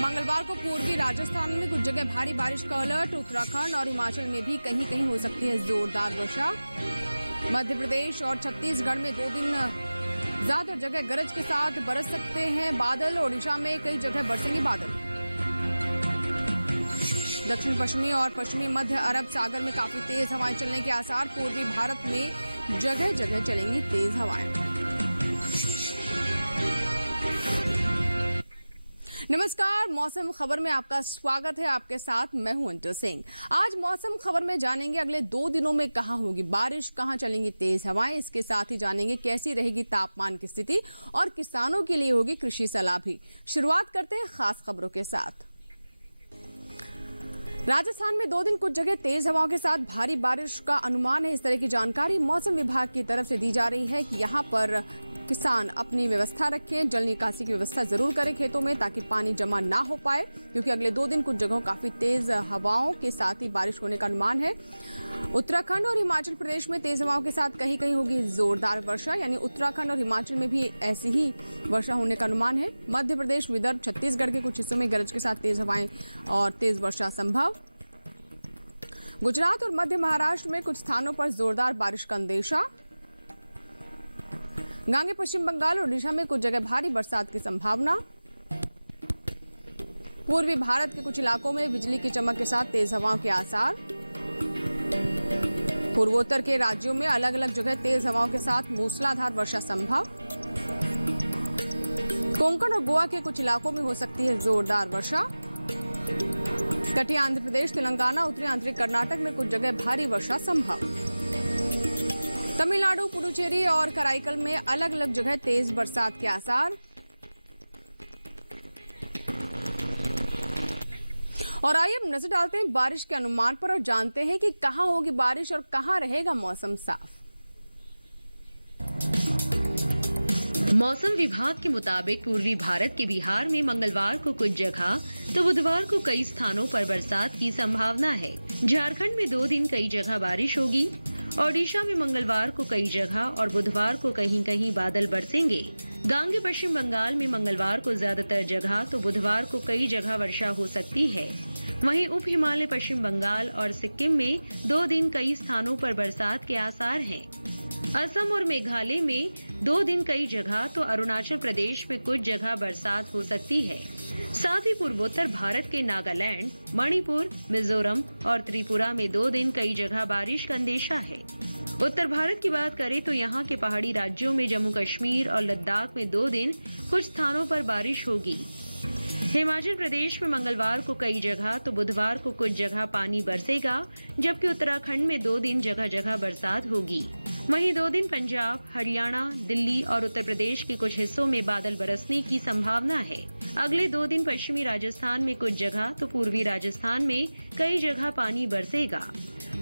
मंगलवार को पूर्वी राजस्थान में कुछ जगह भारी बारिश का अलर्ट। उत्तराखंड और हिमाचल में भी कहीं कहीं हो सकती है जोरदार वर्षा। मध्य प्रदेश और छत्तीसगढ़ में 2 दिन ज्यादा जगह गरज के साथ बरस सकते हैं बादल। ओडिशा में कई जगह बरसेंगे बादल। दक्षिण पश्चिमी और पश्चिमी मध्य अरब सागर में काफी तेज हवाएं चलने के आसार। पूर्वी भारत में जगह जगह चलेंगी तेज हवाएं। नमस्कार, मौसम खबर में आपका स्वागत है। आपके साथ मैं हूं अंजू सिंह। आज मौसम खबर में जानेंगे अगले 2 दिनों में कहां होगी बारिश, कहां चलेंगी तेज हवाएं। इसके साथ ही जानेंगे कैसी रहेगी तापमान की स्थिति और किसानों के लिए होगी कृषि सलाह भी। शुरुआत करते हैं खास खबरों के साथ। राजस्थान में 2 दिन कुछ जगह तेज हवाओं के साथ भारी बारिश का अनुमान है। इस तरह की जानकारी मौसम विभाग की तरफ से दी जा रही है कि यहाँ पर किसान अपनी व्यवस्था रखें, जल निकासी की व्यवस्था जरूर करें खेतों में ताकि पानी जमा ना हो पाए, क्योंकि अगले 2 दिन कुछ जगहों काफी तेज हवाओं के साथ ही बारिश होने का अनुमान है। उत्तराखंड और हिमाचल प्रदेश में तेज हवाओं के साथ कहीं कहीं होगी जोरदार वर्षा, यानी उत्तराखंड और हिमाचल में भी ऐसी ही वर्षा होने का अनुमान है। मध्य प्रदेश, विदर्भ, छत्तीसगढ़ के कुछ हिस्सों में गरज के साथ तेज हवाएं और तेज वर्षा संभव। गुजरात और मध्य महाराष्ट्र में कुछ स्थानों पर जोरदार बारिश का अंदेशा। गांगे पश्चिम बंगाल और ओडिशा में कुछ जगह भारी बरसात की संभावना। पूर्वी भारत के कुछ इलाकों में बिजली की चमक के साथ तेज हवाओं के आसार। पूर्वोत्तर के राज्यों में अलग अलग जगह तेज हवाओं के साथ मूसलाधार वर्षा संभव। कोंकण और गोवा के कुछ इलाकों में हो सकती है जोरदार वर्षा। तटीय आंध्र प्रदेश, तेलंगाना, उत्तरी आंतरिक कर्नाटक में कुछ जगह भारी वर्षा संभव। तमिलनाडु, पुडुचेरी और कराईकल में अलग अलग जगह तेज बरसात के आसार। और आइए अब नजर डालते हैं बारिश के अनुमान पर और जानते हैं कि कहां होगी बारिश और कहां रहेगा मौसम साफ। मौसम विभाग के मुताबिक पूर्वी भारत के बिहार में मंगलवार को कुछ जगह तो बुधवार को कई स्थानों पर बरसात की संभावना है। झारखंड में 2 दिन कई जगह बारिश होगी। ओडिशा में मंगलवार को कई जगह और बुधवार को कहीं कहीं बादल बरसेंगे। गांगे पश्चिम बंगाल में मंगलवार को ज्यादातर जगह तो बुधवार को कई जगह वर्षा हो सकती है। वहीं उप हिमालय पश्चिम बंगाल और सिक्किम में 2 दिन कई स्थानों पर बरसात के आसार हैं। असम और मेघालय में 2 दिन कई जगह तो अरुणाचल प्रदेश में कुछ जगह बरसात हो सकती है। साथ ही पूर्वोत्तर भारत के नागालैंड, मणिपुर, मिजोरम और त्रिपुरा में 2 दिन कई जगह बारिश का अंदेशा है। उत्तर भारत की बात करें तो यहाँ के पहाड़ी राज्यों में जम्मू कश्मीर और लद्दाख में 2 दिन कुछ स्थानों पर बारिश होगी। हिमाचल प्रदेश में मंगलवार को कई जगह तो बुधवार को कुछ जगह पानी बरसेगा, जबकि उत्तराखंड में 2 दिन जगह जगह बरसात होगी। वहीं 2 दिन पंजाब, हरियाणा, दिल्ली और उत्तर प्रदेश के कुछ हिस्सों में बादल बरसने की संभावना है। अगले 2 दिन पश्चिमी राजस्थान में कुछ जगह तो पूर्वी राजस्थान में कई जगह पानी बरसेगा।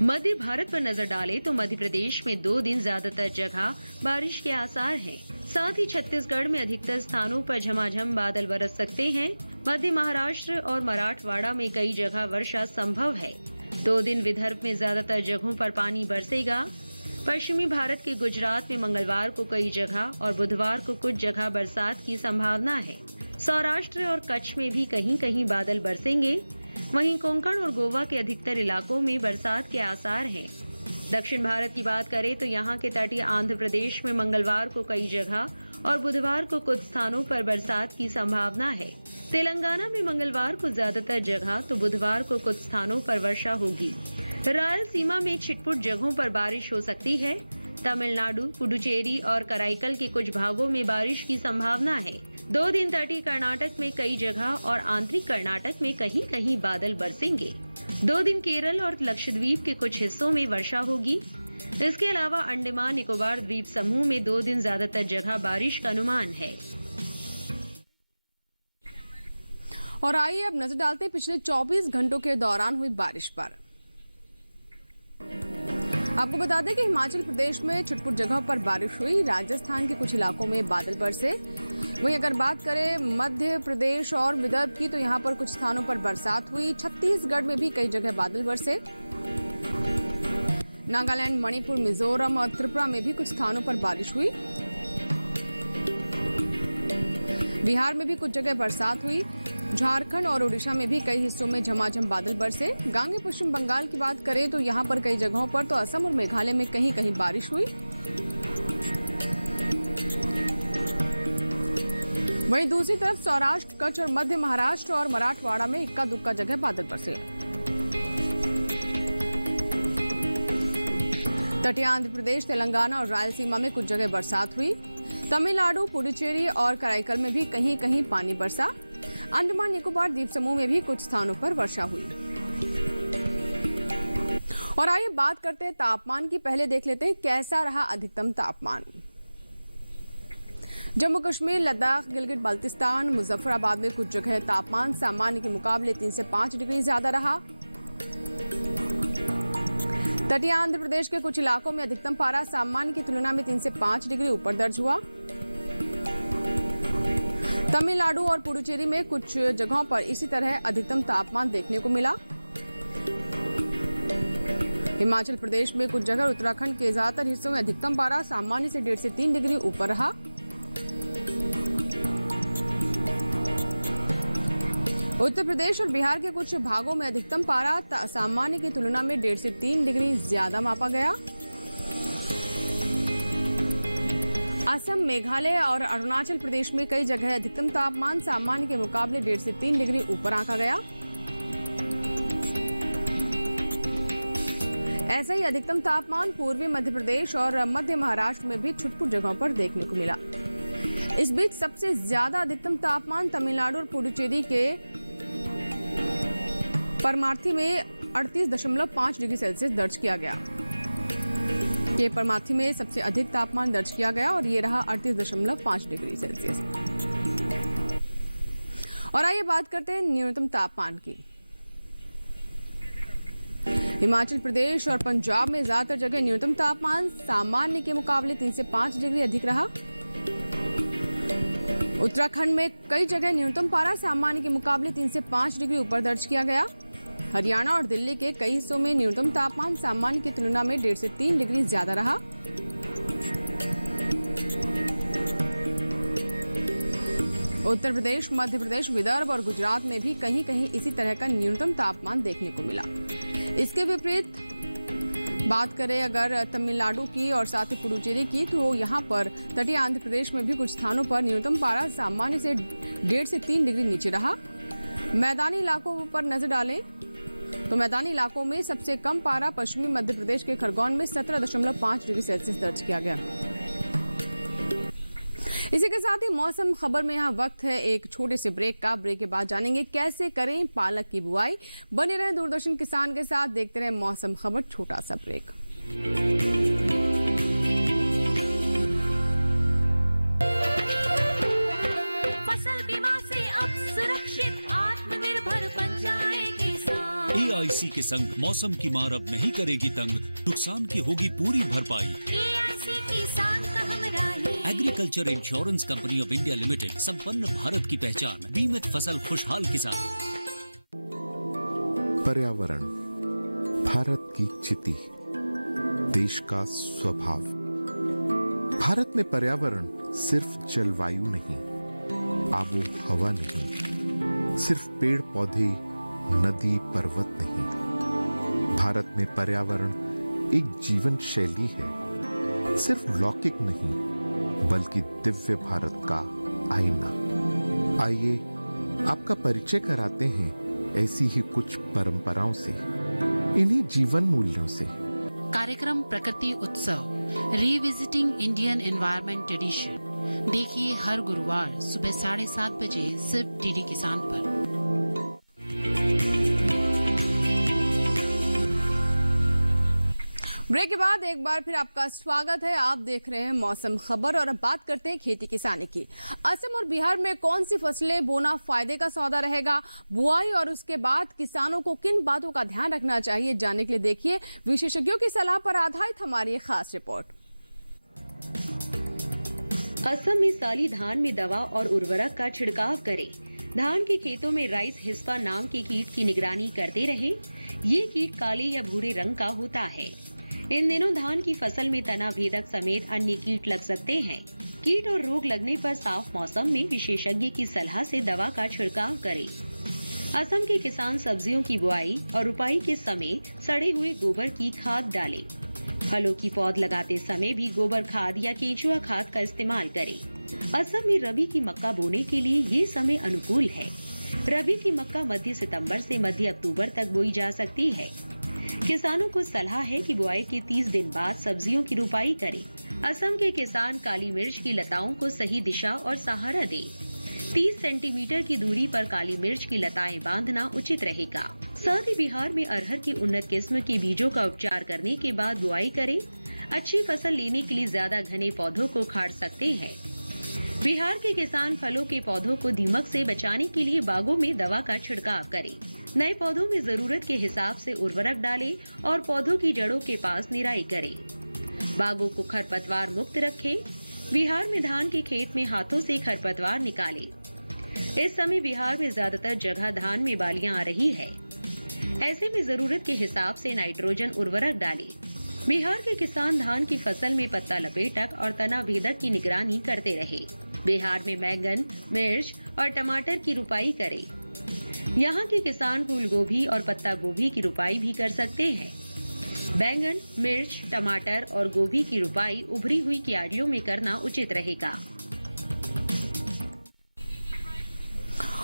मध्य भारत पर नजर डालें तो मध्य प्रदेश में 2 दिन ज्यादातर जगह बारिश के आसार हैं। साथ ही छत्तीसगढ़ में अधिकतर स्थानों पर झमाझम बादल बरस सकते हैं। मध्य महाराष्ट्र और मराठवाड़ा में कई जगह वर्षा संभव है। 2 दिन विदर्भ में ज्यादातर जगहों पर पानी बरसेगा। पश्चिमी भारत के गुजरात में मंगलवार को कई जगह और बुधवार को कुछ जगह बरसात की संभावना है। सौराष्ट्र और कच्छ में भी कहीं कहीं बादल बरसेंगे। वहीं कोंकण और गोवा के अधिकतर इलाकों में बरसात के आसार हैं। दक्षिण भारत की बात करें तो यहाँ के तटीय आंध्र प्रदेश में मंगलवार को कई जगह और बुधवार को कुछ स्थानों पर बरसात की संभावना है। तेलंगाना में मंगलवार को ज्यादातर जगह तो बुधवार को कुछ स्थानों पर वर्षा होगी। रायलसीमा में छिटपुट जगहों पर बारिश हो सकती है। तमिलनाडु, पुडुचेरी और कराईकल के कुछ भागों में बारिश की संभावना है। 2 दिन तटीय कर्नाटक में कई जगह और आंतरिक कर्नाटक में कहीं कहीं बादल बरसेंगे। 2 दिन केरल और लक्षद्वीप के कुछ हिस्सों में वर्षा होगी। इसके अलावा अंडमान निकोबार द्वीप समूह में 2 दिन ज्यादातर जगह बारिश का अनुमान है। और आइए अब नजर डालते हैं पिछले 24 घंटों के दौरान हुई बारिश पर। आपको बता दें कि हिमाचल प्रदेश में छुटपुट जगह पर बारिश हुई। राजस्थान के कुछ इलाकों में बादल बरसे। वहीं अगर बात करें मध्य प्रदेश और विदर्भ की, तो यहाँ पर कुछ स्थानों पर बरसात हुई। छत्तीसगढ़ में भी कई जगह बादल बरसे। नागालैंड, मणिपुर, मिजोरम और त्रिपुरा में भी कुछ स्थानों पर बारिश हुई। बिहार में भी कुछ जगह बरसात हुई। झारखंड और ओडिशा में भी कई हिस्सों में झमाझम बादल बरसे। गांगे पश्चिम बंगाल की बात करें तो यहाँ पर कई जगहों पर, तो असम और मेघालय में कहीं कहीं बारिश हुई। वहीं दूसरी तरफ सौराष्ट्र, कच्छ और मध्य महाराष्ट्र और मराठवाड़ा में इक्का दुक्का जगह बादल बरसे। तटीय आंध्र प्रदेश, तेलंगाना और रायलसीमा में कुछ जगह बरसात हुई। तमिलनाडु, पुडुचेरी और कराईकल में भी कहीं कहीं पानी बरसा। अंडमान निकोबार द्वीप समूह में भी कुछ स्थानों पर वर्षा हुई। और आइए बात करते हैं तापमान की। पहले देख लेते हैं कैसा रहा अधिकतम तापमान। जम्मू कश्मीर, लद्दाख, गिलगित बाल्टिस्तान, मुजफ्फराबाद में कुछ जगह तापमान सामान्य के मुकाबले 3 से 5 डिग्री ज्यादा रहा। तटीय आंध्र प्रदेश के कुछ इलाकों में अधिकतम पारा सामान्य की तुलना में 3 से 5 डिग्री ऊपर दर्ज हुआ। तमिलनाडु और पुडुचेरी में कुछ जगहों पर इसी तरह अधिकतम तापमान देखने को मिला। हिमाचल प्रदेश में कुछ जगह, उत्तराखंड के ज्यादातर हिस्सों में अधिकतम पारा सामान्य से 1.5 से 3 डिग्री ऊपर रहा। उत्तर प्रदेश और बिहार के कुछ भागों में अधिकतम पारा सामान्य की तुलना में 1.5 से 3 डिग्री ज्यादा मापा गया। असम, मेघालय और अरुणाचल प्रदेश में कई जगह अधिकतम तापमान सामान्य के मुकाबले 1.5 से 3 डिग्री ऊपर आंका गया। ऐसा ही अधिकतम तापमान पूर्वी मध्य प्रदेश और मध्य महाराष्ट्र में भी छुटपुट जगहों पर देखने को मिला। इस बीच सबसे ज्यादा अधिकतम तापमान तमिलनाडु और पुडुचेरी के परमार्थी में 38.5 डिग्री सेल्सियस दर्ज किया गया। ये परमार्थी में सबसे अधिक तापमान दर्ज किया गया और ये रहा 38.5 डिग्री सेल्सियस। और आइए बात करते हैं न्यूनतम तापमान की। हिमाचल प्रदेश और पंजाब में ज्यादातर जगह न्यूनतम तापमान सामान्य के मुकाबले 3 से 5 डिग्री अधिक रहा। उत्तराखंड में कई जगह न्यूनतम पारा सामान्य के मुकाबले 3 से 5 डिग्री ऊपर दर्ज किया गया। हरियाणा और दिल्ली के कई हिस्सों में न्यूनतम तापमान सामान्य की तुलना में 1.5 से 3 डिग्री ज्यादा रहा। उत्तर प्रदेश, मध्य प्रदेश, विदर्भ और गुजरात में भी कहीं कहीं इसी तरह का न्यूनतम तापमान देखने को मिला। इसके विपरीत बात करें अगर तमिलनाडु की और साथ ही पुडुचेरी की, तो यहाँ पर तटीय आंध्र प्रदेश में भी कुछ स्थानों पर न्यूनतम पारा सामान्य से 1.5 से 3 डिग्री नीचे रहा। मैदानी इलाकों पर नजर डालें तो मैदानी इलाकों में सबसे कम पारा पश्चिमी मध्य प्रदेश के खरगोन में 17.5 डिग्री सेल्सियस दर्ज किया गया। इसी के साथ ही मौसम खबर में यहाँ वक्त है एक छोटे से ब्रेक का। ब्रेक के बाद जानेंगे कैसे करें पालक की बुआई। बने रहें दूरदर्शन किसान के साथ, देखते रहें मौसम खबर। छोटा सा ब्रेक। फसल बीमा से अब सुरक्षित आत्मनिर्भर बन जाए किसान। AIC के संग मौसम की मार अब नहीं करेगी तंग, नुकसान की होगी पूरी भरपाई। AIC किसान का हमराही। Agriculture insurance company of India limited, संपन्न भारत की पहचान, बीमित फसल खुशहाल किसान। पर्यावरण भारत की चिति, देश का स्वभाव। भारत में पर्यावरण सिर्फ जलवायु नहीं, आबो हवा नहीं, सिर्फ पेड़ पौधे, नदी पर्वत नहीं। भारत में पर्यावरण एक जीवन शैली है, सिर्फ लौकिक नहीं बल्कि दिव्य भारत का आईना। आइए आपका परिचय कराते हैं ऐसी ही कुछ परंपराओं से, इन्हीं जीवन मूल्यों से। कार्यक्रम प्रकृति उत्सव रिविजिटिंग इंडियन एनवायरनमेंट ट्रेडिशन देखिए हर गुरुवार सुबह 7:30 बजे सिर्फ डीडी किसान पर। ब्रेक के बाद एक बार फिर आपका स्वागत है। आप देख रहे हैं मौसम खबर और अब बात करते हैं खेती किसानी की। असम और बिहार में कौन सी फसलें बोना फायदे का सौदा रहेगा, बुआई और उसके बाद किसानों को किन बातों का ध्यान रखना चाहिए, जानने के लिए देखिए विशेषज्ञों की सलाह पर आधारित हमारी एक खास रिपोर्ट। असम में साली धान में दवा और उर्वरक का छिड़काव करें। धान के खेतों में राइस हिस्पा नाम के कीट की निगरानी करते रहें। ये कीट काले या भूरे रंग का होता है। इन दिनों धान की फसल में तना भेदक समेत अन्य कीट लग सकते हैं। कीट और रोग लगने पर साफ मौसम में विशेषज्ञ की सलाह से दवा का छिड़काव करें। असम के किसान सब्जियों की बुआई और रुपाई के समय सड़े हुए गोबर की खाद डालें। फलों की पौध लगाते समय भी गोबर खाद या केंचुआ खाद का इस्तेमाल करें। असम में रबी की मक्का बोने के लिए ये समय अनुकूल है। रबी की मक्का मध्य सितंबर से मध्य अक्टूबर तक बोई जा सकती है। किसानों को सलाह है कि बुआई के 30 दिन बाद सब्जियों की रुपाई करें। असम के किसान काली मिर्च की लताओं को सही दिशा और सहारा दें। 30 सेंटीमीटर की दूरी पर काली मिर्च की लताएं बांधना उचित रहेगा। साथ ही बिहार में अरहर की उन्नत किस्म के बीजों का उपचार करने के बाद बुआई करें। अच्छी फसल लेने के लिए ज्यादा घने पौधों को खाड़ सकते हैं। बिहार के किसान फलों के पौधों को दीमक से बचाने के लिए बागों में दवा का छिड़काव करें। नए पौधों में जरूरत के हिसाब से उर्वरक डालें और पौधों की जड़ों के पास निराई करें। बागों को खरपतवार मुक्त रखें। बिहार में धान के खेत में हाथों से खरपतवार निकालें। इस समय बिहार में ज्यादातर जगह धान में बालियां आ रही है। ऐसे में जरूरत के हिसाब से नाइट्रोजन उर्वरक डालें। बिहार के किसान धान की फसल में पत्ता लपेटक और तना भेदक की निगरानी करते रहे। बिहार में बैंगन, मिर्च और टमाटर की रुपाई करें। यहाँ के किसान फूल गोभी और पत्ता गोभी की रुपाई भी कर सकते हैं। बैंगन, मिर्च, टमाटर और गोभी की रुपाई उभरी हुई क्यारियों में करना उचित रहेगा।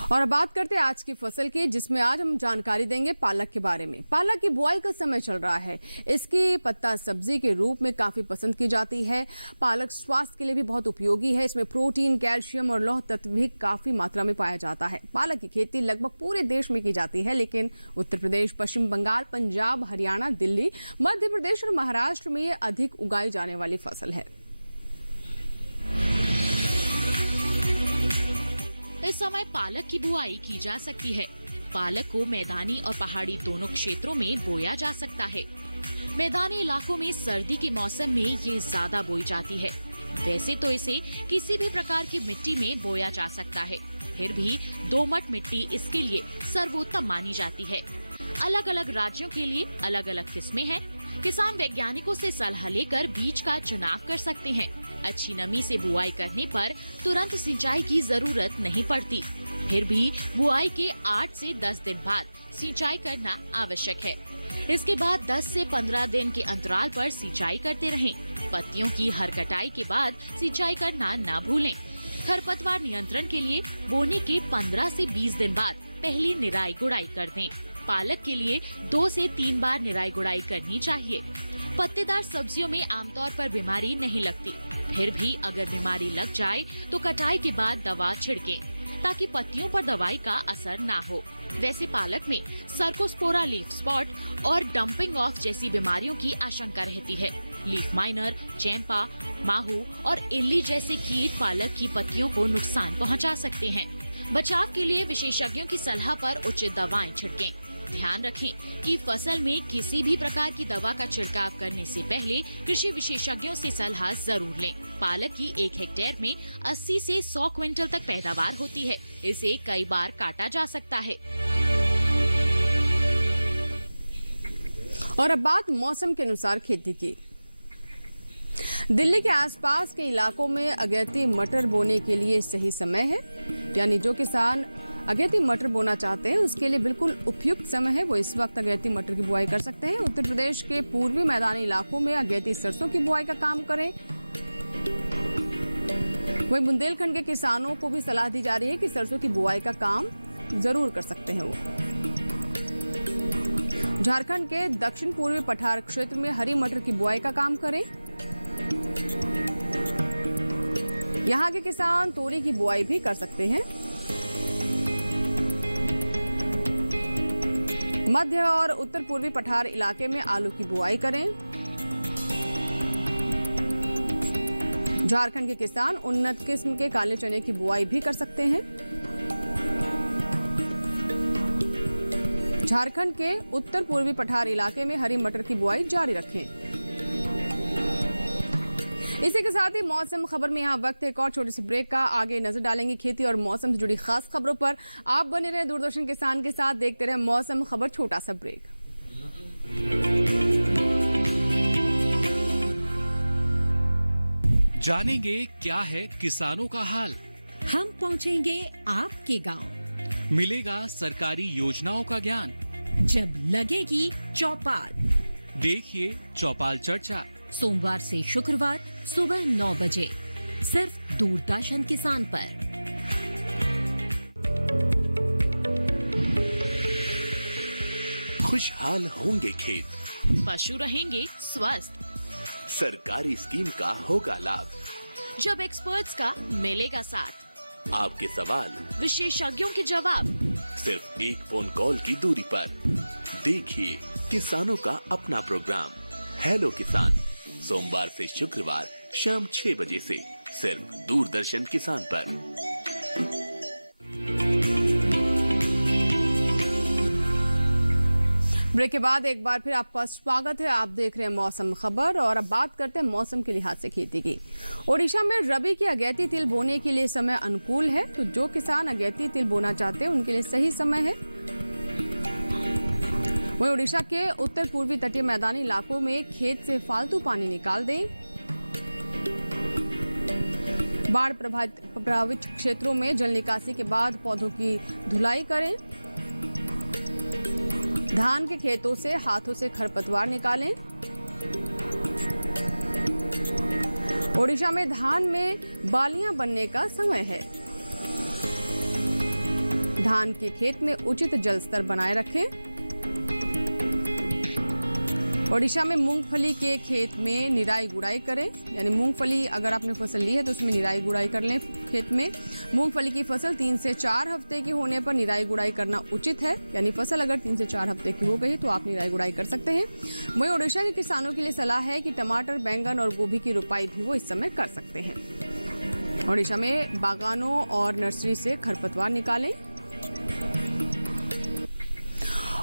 और अब बात करते हैं आज की फसल की, जिसमें आज हम जानकारी देंगे पालक के बारे में। पालक की बुआई का समय चल रहा है। इसकी पत्ता सब्जी के रूप में काफ़ी पसंद की जाती है। पालक स्वास्थ्य के लिए भी बहुत उपयोगी है। इसमें प्रोटीन, कैल्शियम और लौह तत्व भी काफ़ी मात्रा में पाया जाता है। पालक की खेती लगभग पूरे देश में की जाती है, लेकिन उत्तर प्रदेश, पश्चिम बंगाल, पंजाब, हरियाणा, दिल्ली, मध्य प्रदेश और महाराष्ट्र में ये अधिक उगाई जाने वाली फसल है। इस समय पालक की बुआई की जा सकती है। पालक को मैदानी और पहाड़ी दोनों क्षेत्रों में बोया जा सकता है। मैदानी इलाकों में सर्दी के मौसम में ये ज्यादा बोई जाती है। वैसे तो इसे किसी भी प्रकार की मिट्टी में बोया जा सकता है, फिर भी दोमट मिट्टी इसके लिए सर्वोत्तम मानी जाती है। अलग अलग राज्यों के लिए अलग अलग किस्में हैं। किसान वैज्ञानिकों से सलाह लेकर बीज का चुनाव कर सकते हैं। अच्छी नमी से बुआई करने पर तुरंत सिंचाई की जरूरत नहीं पड़ती। फिर भी बुआई के 8 से 10 दिन बाद सिंचाई करना आवश्यक है। इसके बाद 10 से 15 दिन के अंतराल पर सिंचाई करते रहें। पत्तियों की हर कटाई के बाद सिंचाई करना ना भूलें। खरपतवार नियंत्रण के लिए बोने के 15 से 20 दिन बाद पहली निराई गुड़ाई कर दें। पालक के लिए 2 से 3 बार निराई गुड़ाई करनी चाहिए। पत्तेदार सब्जियों में आमतौर पर बीमारी नहीं लगती, फिर भी अगर बीमारी लग जाए तो कटाई के बाद दवा छिड़कें, ताकि पत्तियों पर दवाई का असर ना हो। वैसे पालक में सर्कोस्पोरा लीफ स्पॉट और डंपिंग ऑफ जैसी बीमारियों की आशंका रहती है। लीफ माइनर, चैंपा, माहू और इल्ली जैसे कीट पालक की पत्तियों को नुकसान पहुंचा सकते हैं। बचाव के लिए विशेषज्ञों की सलाह पर उचित दवाएं छिड़कें। ध्यान रखें कि फसल में किसी भी प्रकार की दवा का छिड़काव करने से पहले कृषि विशेषज्ञों से सलाह जरूर लें। पालक की 1 हेक्टेयर में 80 से 100 क्विंटल तक पैदावार होती है। इसे कई बार काटा जा सकता है। और अब बात मौसम के अनुसार खेती की। दिल्ली के आसपास के इलाकों में अगेती मटर बोने के लिए सही समय है, यानी जो किसान अगेती मटर बोना चाहते हैं उसके लिए बिल्कुल उपयुक्त समय है। वो इस वक्त अगेती मटर की बुआई कर सकते हैं। उत्तर प्रदेश के पूर्वी मैदानी इलाकों में अगेती सरसों की बुआई का काम करें। वहीं बुंदेलखंड के किसानों को भी सलाह दी जा रही है कि सरसों की बुआई का काम जरूर कर सकते हैं वो। झारखंड के दक्षिण पूर्वी पठार क्षेत्र में हरी मटर की बुआई का काम करें। यहाँ के किसान तोरी की बुआई भी कर सकते हैं। मध्य और उत्तर पूर्वी पठार इलाके में आलू की बुआई करें। झारखंड के किसान उन्नत किस्म के काले चने की बुआई भी कर सकते हैं। झारखंड के उत्तर पूर्वी पठार इलाके में हरी मटर की बुआई जारी रखें। इसी के साथ ही मौसम खबर में यहाँ वक्त है एक और छोटे से ब्रेक का। आगे नजर डालेंगे खेती और मौसम से जुड़ी खास खबरों पर। आप बने रहे दूरदर्शन किसान के साथ, देखते रहे मौसम खबर। छोटा सा ब्रेक। जानेंगे क्या है किसानों का हाल। हम पहुंचेंगे आपके गांव। मिलेगा सरकारी योजनाओं का ज्ञान। जब लगेगी चौपाल, देखिए चौपाल चर्चा सोमवार से शुक्रवार सुबह 9 बजे सिर्फ दूरदर्शन किसान पर। खुशहाल होंगे खेत, पशु रहेंगे स्वस्थ, सरकारी स्कीम का होगा लाभ, जब एक्सपर्ट्स का मिलेगा साथ, आपके सवाल विशेषज्ञों के जवाब, सिर्फ एक फोन कॉल की दूरी पर। देखिए किसानों का अपना प्रोग्राम हेलो किसान, सोमवार से शुक्रवार शाम 6 बजे से सिर्फ दूरदर्शन किसान पर। ब्रेक के बाद एक बार फिर आपका स्वागत है। आप देख रहे हैं मौसम खबर और अब बात करते हैं मौसम के लिहाज से खेती की। ओडिशा में रबी की अगैती तिल बोने के लिए समय अनुकूल है, तो जो किसान अगैती तिल बोना चाहते हैं उनके लिए सही समय है। वहीं ओडिशा के उत्तर पूर्वी तटीय मैदानी इलाकों में खेत से फालतू पानी निकाल दें। बाढ़ प्रभावित क्षेत्रों में जल निकासी के बाद पौधों की धुलाई करें। धान के खेतों से हाथों से खरपतवार निकालें। ओडिशा में धान में बालियां बनने का समय है। धान के खेत में उचित जल स्तर बनाए रखें। ओडिशा में मूंगफली के खेत में निराई गुड़ाई करें, यानी मूंगफली अगर आपने फसल ली है तो उसमें निराई गुड़ाई कर लें। खेत में मूंगफली की फसल 3 से 4 हफ्ते की होने पर निराई गुड़ाई करना उचित है, यानी फसल अगर 3 से 4 हफ्ते की हो गई तो आप निराई गुड़ाई कर सकते हैं। वहीं ओडिशा के किसानों के लिए सलाह है कि टमाटर, बैंगन और गोभी की रुपाई भी वो इस समय कर सकते हैं। ओडिशा में बागानों और नर्सरी से खरपतवार निकालें।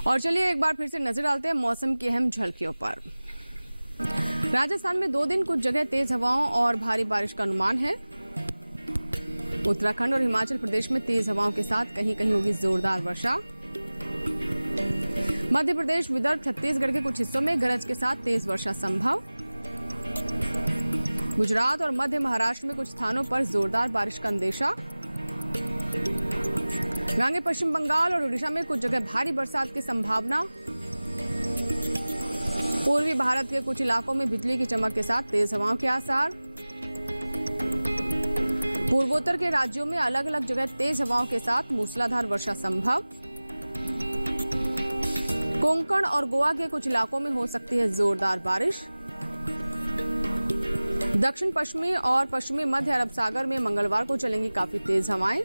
और चलिए एक बार फिर से नजर डालते हैं मौसम की अहम झलकियों पर। राजस्थान में 2 दिन कुछ जगह तेज हवाओं और भारी बारिश का अनुमान है। उत्तराखंड और हिमाचल प्रदेश में तेज हवाओं के साथ कहीं कहीं होगी जोरदार वर्षा। मध्य प्रदेश, विदर्भ, छत्तीसगढ़ के कुछ हिस्सों में गरज के साथ तेज वर्षा संभव। गुजरात और मध्य महाराष्ट्र में कुछ स्थानों पर जोरदार बारिश का अंदेशा। आगे पश्चिम बंगाल और उड़ीसा में कुछ जगह भारी बरसात की संभावना। पूर्वी भारत के कुछ इलाकों में बिजली की चमक के साथ तेज हवाओं के आसार। पूर्वोत्तर के राज्यों में अलग अलग जगह तेज हवाओं के साथ मूसलाधार वर्षा संभव। कोंकण और गोवा के कुछ इलाकों में हो सकती है जोरदार बारिश। दक्षिण पश्चिमी और पश्चिमी मध्य अरब सागर में मंगलवार को चलेंगी काफी तेज हवाएं।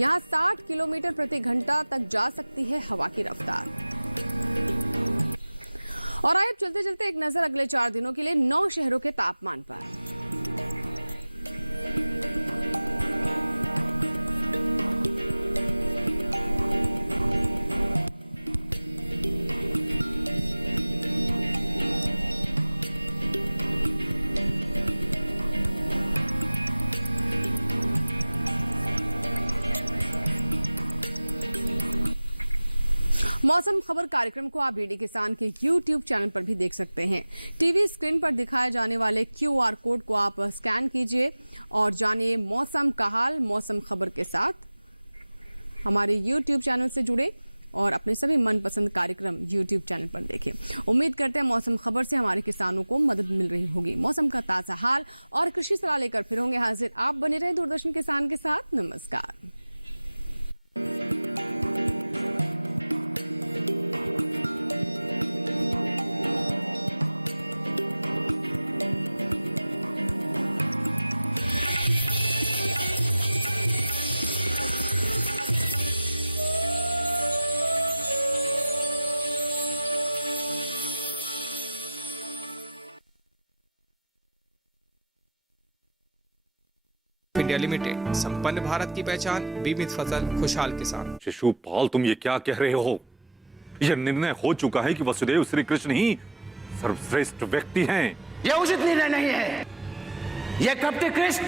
यहां 60 किलोमीटर प्रति घंटा तक जा सकती है हवा की रफ्तार। और आइए चलते चलते एक नजर अगले 4 दिनों के लिए 9 शहरों के तापमान पर। मौसम खबर कार्यक्रम को आप बीडी किसान के YouTube चैनल पर भी देख सकते हैं। टीवी स्क्रीन पर दिखाए जाने वाले QR कोड को आप स्कैन कीजिए और जानिए मौसम का हाल मौसम खबर के साथ। हमारे YouTube चैनल से जुड़े और अपने सभी मनपसंद कार्यक्रम YouTube चैनल पर देखें। उम्मीद करते हैं मौसम खबर से हमारे किसानों को मदद मिल रही होगी। मौसम का ताज़ा हाल और कृषि सलाह लेकर फिर होंगे हाजिर। आप बने रहे दूरदर्शन किसान के साथ। नमस्कार। इंडिया लिमिटेड, संपन्न भारत की पहचान, बीमित फसल, खुशहाल किसान। शिशुपाल, तुम ये क्या कह रहे हो? यह निर्णय हो चुका है कि वसुदेव श्री कृष्ण ही सर्वश्रेष्ठ व्यक्ति हैं। यह उचित निर्णय नहीं है। यह कपटी कृष्ण,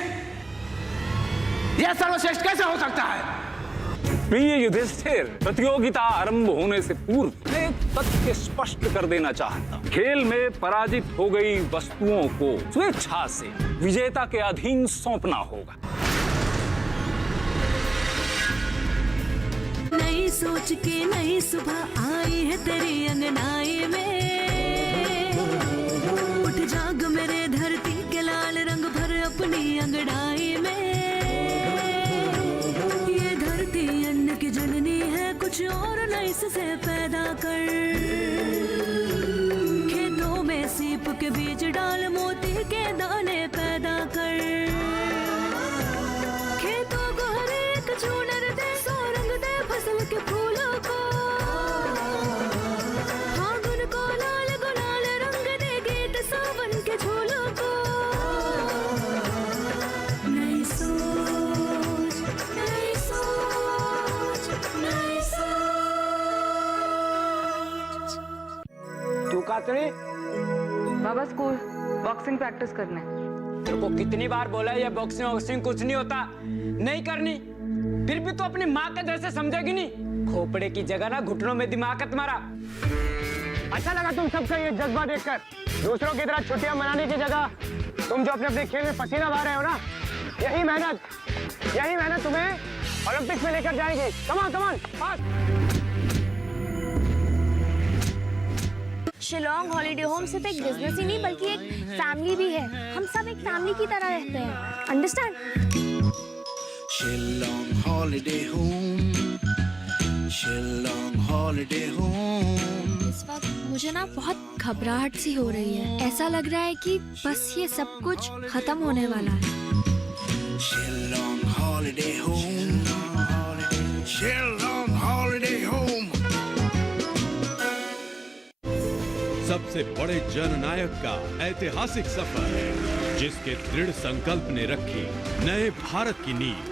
यह सर्वश्रेष्ठ कैसे हो सकता है? प्रिय युधिष्ठिर, प्रतियोगिता आरंभ होने से पूर्व एक तथ्य स्पष्ट कर देना चाहता। खेल में पराजित हो गई वस्तुओं को स्वेच्छा से विजेता के अधीन सौंपना होगा। नई सोच के नई सुबह आई है तेरी अंगनाई में, उठ जाग मेरे धरती के लाल रंग भर अपनी अंगड़ाई में। ये धरती अन्न की जननी है, कुछ और नई से पैदा कर। खेतों में सीप के बीज डाल, मोती के दाने पैदा कर। खेतों को हर एक चूनर दे, सौ रंग दे फसल के फूलों को। फागुन को लाल गुलाल रंग दे, गीत सावन के झूलों को। नई सोच, नई सोच, नई सोच। तू कातरी? बाबा स्कूल बॉक्सिंग प्रैक्टिस करने। तेरे को कितनी बार बोला ये बॉक्सिंग वॉक्सिंग कुछ नहीं होता, नहीं करनी। फिर भी तो अपनी माँ के जैसे समझेगी नहीं। खोपड़े की जगह ना घुटनों में दिमाग है तुम्हारा। अच्छा लगा तुम सबका ये जज्बा देखकर। दूसरों की तरह छुट्टियां मनाने की जगह तुम जो अपने अपने खेल में पसीना बहा रहे हो ना, यही मेहनत तुम्हें ओलंपिक्स में लेकर जाएगी। Come on come on fast. Shillong holiday home सिर्फ एक बिजनेस ही नहीं बल्कि एक फैमिली भी है। हम सब एक फैमिली की तरह रहते हैं, understand? Shillong holiday home, Shillong holiday home. इस वक्त मुझे ना बहुत घबराहट सी हो रही है। ऐसा लग रहा है कि बस ये सब कुछ खत्म होने वाला है। Shillong holiday home, Shillong holiday home. सबसे बड़े जननायक का ऐतिहासिक सफर, जिसके दृढ़ संकल्प ने रखी नए भारत की नींव।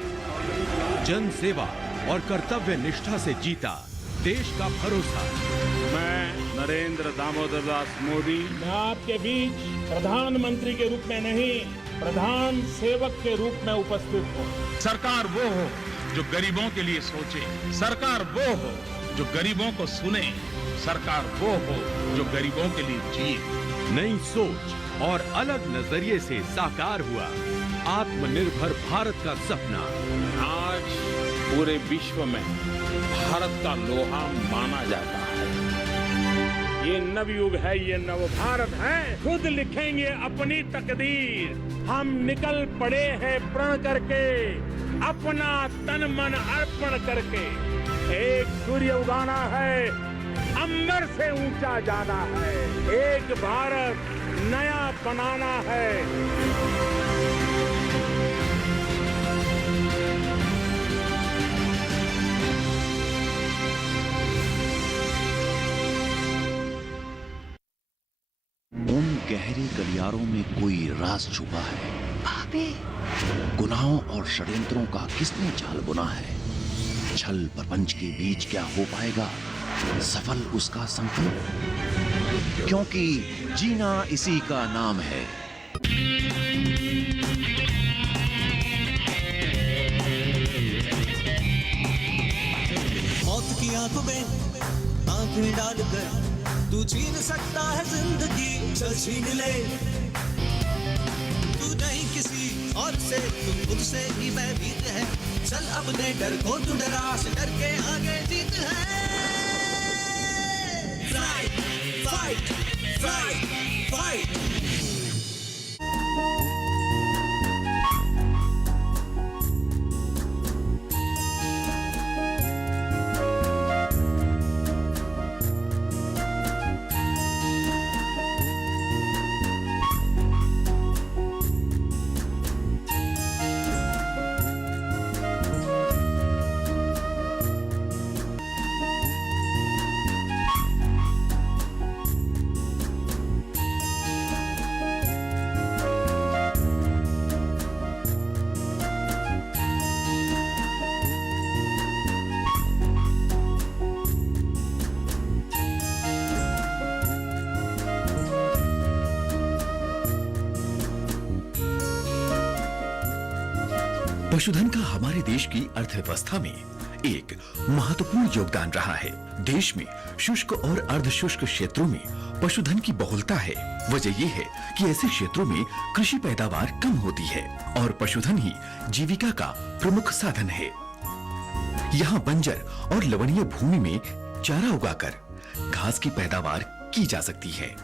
जन सेवा और कर्तव्य निष्ठा से जीता देश का भरोसा। मैं नरेंद्र दामोदर दास मोदी, मैं आपके बीच प्रधानमंत्री के रूप में नहीं, प्रधान सेवक के रूप में उपस्थित हूँ। सरकार वो हो जो गरीबों के लिए सोचे, सरकार वो हो जो गरीबों को सुने, सरकार वो हो जो गरीबों के लिए जिए। नई सोच और अलग नजरिए से साकार हुआ आत्मनिर्भर भारत का सपना। आज पूरे विश्व में भारत का लोहा माना जाता है। ये नवयुग है, ये नव भारत है। खुद लिखेंगे अपनी तकदीर। हम निकल पड़े हैं प्रण करके, अपना तन मन अर्पण करके। एक सूर्य उगाना है, अंबर से ऊंचा जाना है, एक भारत नया बनाना है। उन गहरे गलियारों में कोई राज छुपा है। गुनाहों और षड्यंत्रों का किसने जाल बुना है? छल प्रपंच के बीच क्या हो पाएगा सफल उसका संकल्प? क्योंकि जीना इसी का नाम है। मौत की आंखों में आंखें डालकर तू छीन सकता है जिंदगी, चल छीन ले। तू नहीं किसी और से, तू खुद से ही भयभीत है। चल अपने डर को तू डरा से डर के आगे जीत है। Fight fight fight fight. पशुधन का हमारे देश की अर्थव्यवस्था में एक महत्वपूर्ण योगदान रहा है। देश में शुष्क और अर्धशुष्क क्षेत्रों में पशुधन की बहुलता है। वजह यह है कि ऐसे क्षेत्रों में कृषि पैदावार कम होती है और पशुधन ही जीविका का प्रमुख साधन है। यहाँ बंजर और लवणीय भूमि में चारा उगाकर घास की पैदावार की जा सकती है।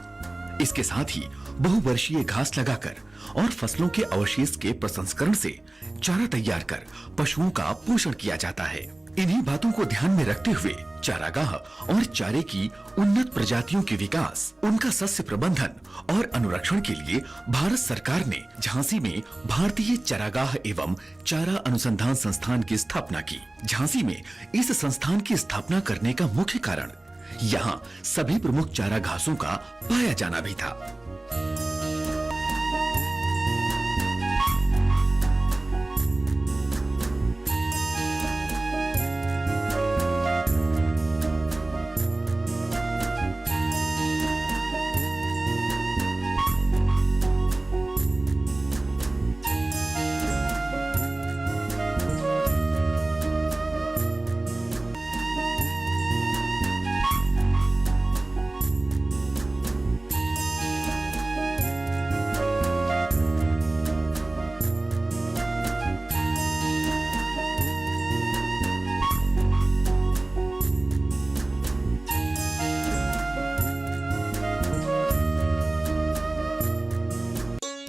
इसके साथ ही बहुवर्षीय घास लगाकर और फसलों के अवशेष के प्रसंस्करण से चारा तैयार कर पशुओं का पोषण किया जाता है। इन्हीं बातों को ध्यान में रखते हुए चारागाह और चारे की उन्नत प्रजातियों के विकास, उनका सस्य प्रबंधन और अनुरक्षण के लिए भारत सरकार ने झांसी में भारतीय चारागाह एवं चारा अनुसंधान संस्थान की स्थापना की। झांसी में इस संस्थान की स्थापना करने का मुख्य कारण यहाँ सभी प्रमुख चारा घासों का पाया जाना भी था।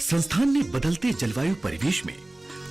संस्थान ने बदलते जलवायु परिवेश में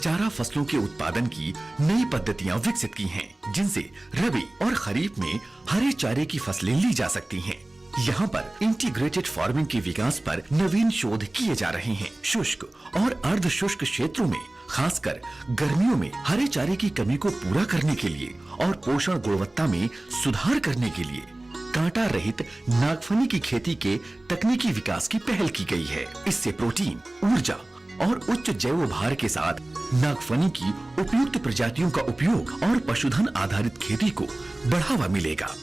चारा फसलों के उत्पादन की नई पद्धतियां विकसित की हैं, जिनसे रबी और खरीफ में हरे चारे की फसलें ली जा सकती हैं। यहाँ पर इंटीग्रेटेड फार्मिंग के विकास पर नवीन शोध किए जा रहे हैं। शुष्क और अर्ध शुष्क क्षेत्रों में खासकर गर्मियों में हरे चारे की कमी को पूरा करने के लिए और पोषण गुणवत्ता में सुधार करने के लिए कांटा रहित नागफनी की खेती के तकनीकी विकास की पहल की गई है। इससे प्रोटीन, ऊर्जा और उच्च जैव भार के साथ नागफनी की उपयुक्त प्रजातियों का उपयोग और पशुधन आधारित खेती को बढ़ावा मिलेगा।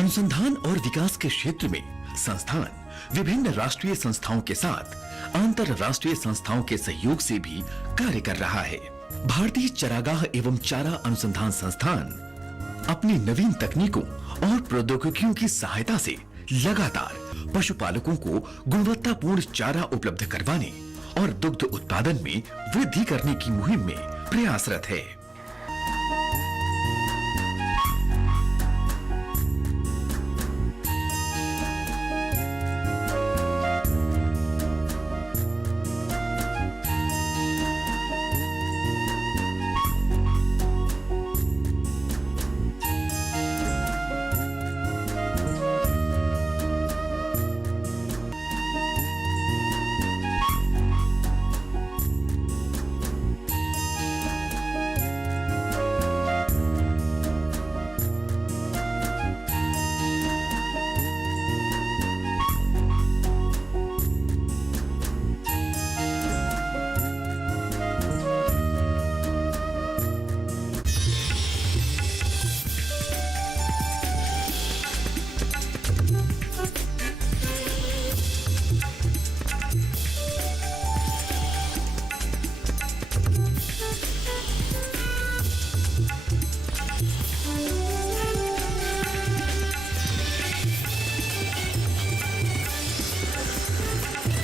अनुसंधान और विकास के क्षेत्र में संस्थान विभिन्न राष्ट्रीय संस्थाओं के साथ अंतरराष्ट्रीय संस्थाओं के सहयोग से भी कार्य कर रहा है। भारतीय चारागाह एवं चारा अनुसंधान संस्थान अपनी नवीन तकनीकों और प्रौद्योगिकियों की सहायता से लगातार पशुपालकों को गुणवत्तापूर्ण चारा उपलब्ध करवाने और दुग्ध उत्पादन में वृद्धि करने की मुहिम में प्रयासरत है।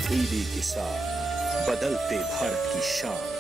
टीवी के साथ बदलते भारत की शान।